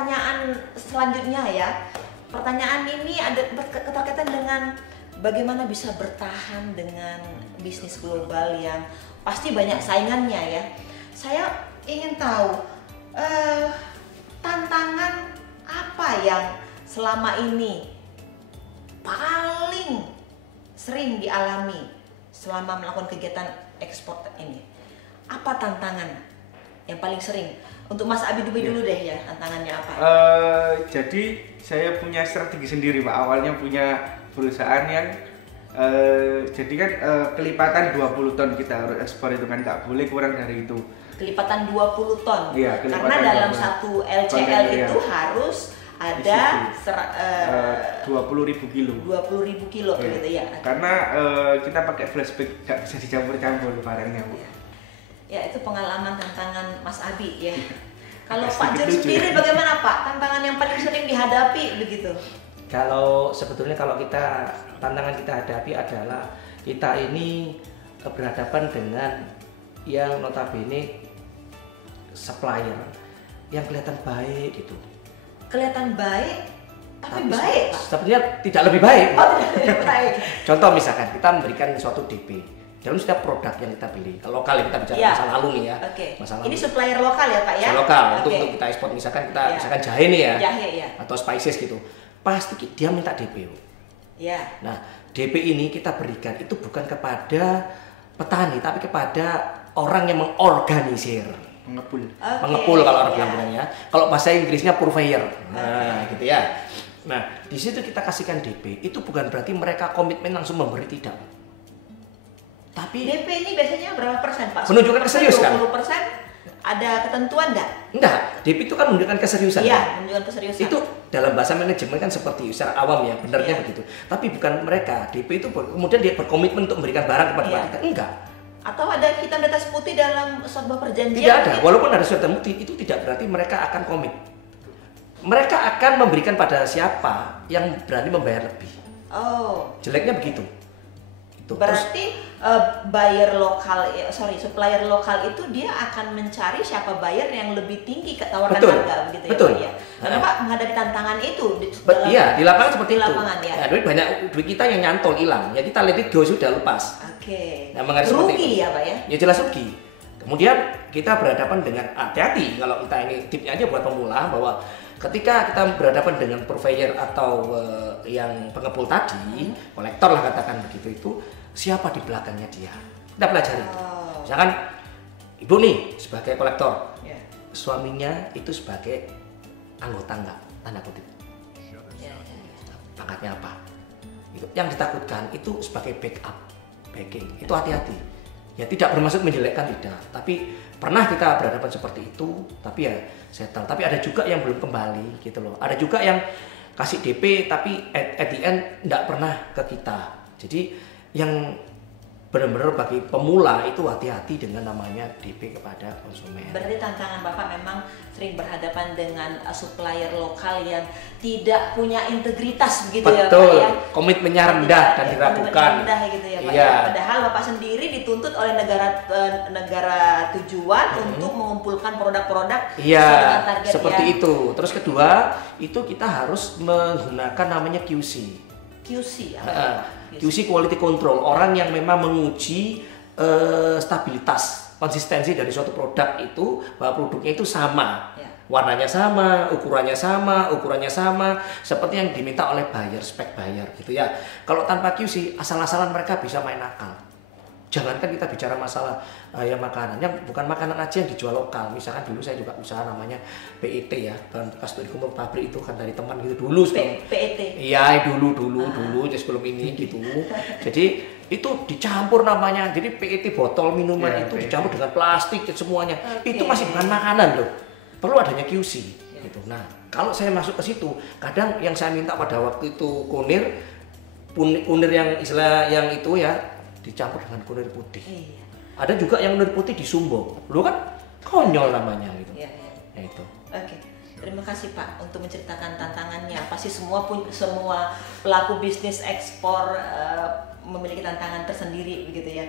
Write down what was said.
pertanyaan selanjutnya ya. Pertanyaan ini ada keterkaitan dengan bagaimana bisa bertahan dengan bisnis global yang pasti banyak saingannya ya. Saya ingin tahu tantangan apa yang selama ini paling sering dialami selama melakukan kegiatan ekspor ini. Apa tantangan yang paling sering? Untuk Mas Abi dulu deh ya, tantangannya apa? Jadi saya punya strategi sendiri Pak. Awalnya punya perusahaan yang jadi kan kelipatan 20 ton kita harus ekspor, itu kan nggak boleh kurang dari itu. Kelipatan 20 ton? Iya, karena dalam satu LCL itu harus ada 20.000 kilo. 20.000 kilo gitu ya. Karena kita pakai flashback, nggak bisa dicampur-campur barangnya Bu. Ya itu pengalaman tantangan Mas Abi ya. Kalau Pak Jun sendiri bagaimana Pak? Tantangan yang paling sering dihadapi begitu? Kalau sebetulnya tantangan kita hadapi adalah kita ini berhadapan dengan yang notabene supplier yang kelihatan baik gitu. Kelihatan baik, tapi baik Pak? Sebenarnya tidak lebih baik. Oh, tidak lebih baik. Contoh misalkan kita memberikan suatu DP dalam setiap produk yang kita beli. Kalau lokal kita bicara masa lalu nih ya. Masa lalu. Ini supplier lokal ya Pak ya? Lokal, untuk kita ekspor misalkan kita misalkan jahe nih ya. Jahe ya. Atau spices gitu. Pasti dia minta DP. Ya. Nah, DP ini kita berikan itu bukan kepada petani tapi kepada orang yang mengorganisir. Mengepul kalau orang bilang ya. Kalau bahasa Inggrisnya purveyor. Nah, gitu ya. Nah, di situ kita kasihkan DP. Itu bukan berarti mereka komitmen langsung memberi, tidak. Tapi DP ini biasanya berapa persen Pak? Menunjukkan keseriusan. 20% ada ketentuan enggak? Enggak, DP itu kan menunjukkan keseriusan. Iya, menunjukkan keseriusan. Itu dalam bahasa manajemen kan seperti secara awam ya, benarnya begitu. Tapi bukan mereka, DP itu kemudian dia berkomitmen untuk memberikan barang kepada kita. Enggak. Atau ada hitam di atas putih dalam sebuah perjanjian? Tidak ada, walaupun ada surat putih itu tidak berarti mereka akan komit. Mereka akan memberikan pada siapa yang berani membayar lebih. Oh. Jeleknya begitu. Berarti supplier lokal itu dia akan mencari siapa buyer yang lebih tinggi tawarkan harga begitu ya Pak ya. Karena Pak menghadapi tantangan itu di lapangan seperti itu. Lapangan, ya. Nah, banyak duit kita yang nyantol hilang. Ya kita let it go, sudah lepas. Oke. Nah, rugi ya Pak ya? Ya jelas rugi. Kemudian kita berhadapan dengan hati-hati kalau kita ini tipnya aja buat pemula bahwa ketika kita berhadapan dengan purveyor atau yang pengepul tadi, kolektor lah katakan begitu, itu siapa di belakangnya dia. Kita pelajari. Misalkan ibu nih sebagai kolektor, suaminya itu sebagai anggota enggak, tanda kutip. Pangkatnya apa? Itu yang ditakutkan itu sebagai backing. Itu hati-hati. Ya tidak bermaksud menjelekkan, tidak. Tapi pernah kita berhadapan seperti itu, tapi ya settle. Tapi ada juga yang belum kembali gitu loh. Ada juga yang kasih DP tapi at the end enggak pernah ke kita. Jadi yang benar-benar bagi pemula itu hati-hati dengan namanya DP kepada konsumen. Berarti tantangan Bapak memang sering berhadapan dengan supplier lokal yang tidak punya integritas begitu. Betul. Ya Pak ya. Komitmennya rendah dan diragukan. Rendah gitu ya Pak. Iya. Padahal Bapak sendiri dituntut oleh negara tujuan untuk mengumpulkan produk-produk dengan target seperti itu. Terus kedua, itu kita harus menggunakan namanya QC. QC ya. QC quality control, orang yang memang menguji stabilitas, konsistensi dari suatu produk itu, bahwa produknya itu sama, warnanya sama, ukurannya sama, seperti yang diminta oleh buyer, spek buyer gitu ya. Kalau tanpa QC, asal-asalan mereka bisa main akal. Jangankan kita bicara masalah yang makanan, yang bukan makanan aja yang dijual lokal. Misalkan dulu saya juga usaha namanya PET ya, bahan bekas untuk dikumpul pabrik itu kan dari teman gitu dulu. PET. Iya dulu sebelum ini gitu. Jadi itu dicampur namanya. Jadi PET botol minuman itu dicampur dengan plastik dan semuanya. Itu masih bukan makanan loh. Perlu adanya QC gitu. Nah kalau saya masuk ke situ, kadang yang saya minta pada waktu itu kunir yang istilah yang itu ya, dicampur dengan kunir putih. Ada juga yang kunir putih disumbong. Lu kan konyol namanya gitu. Ya itu. Oke. Terima kasih Pak untuk menceritakan tantangannya. Pasti semua pelaku bisnis ekspor memiliki tantangan tersendiri begitu ya.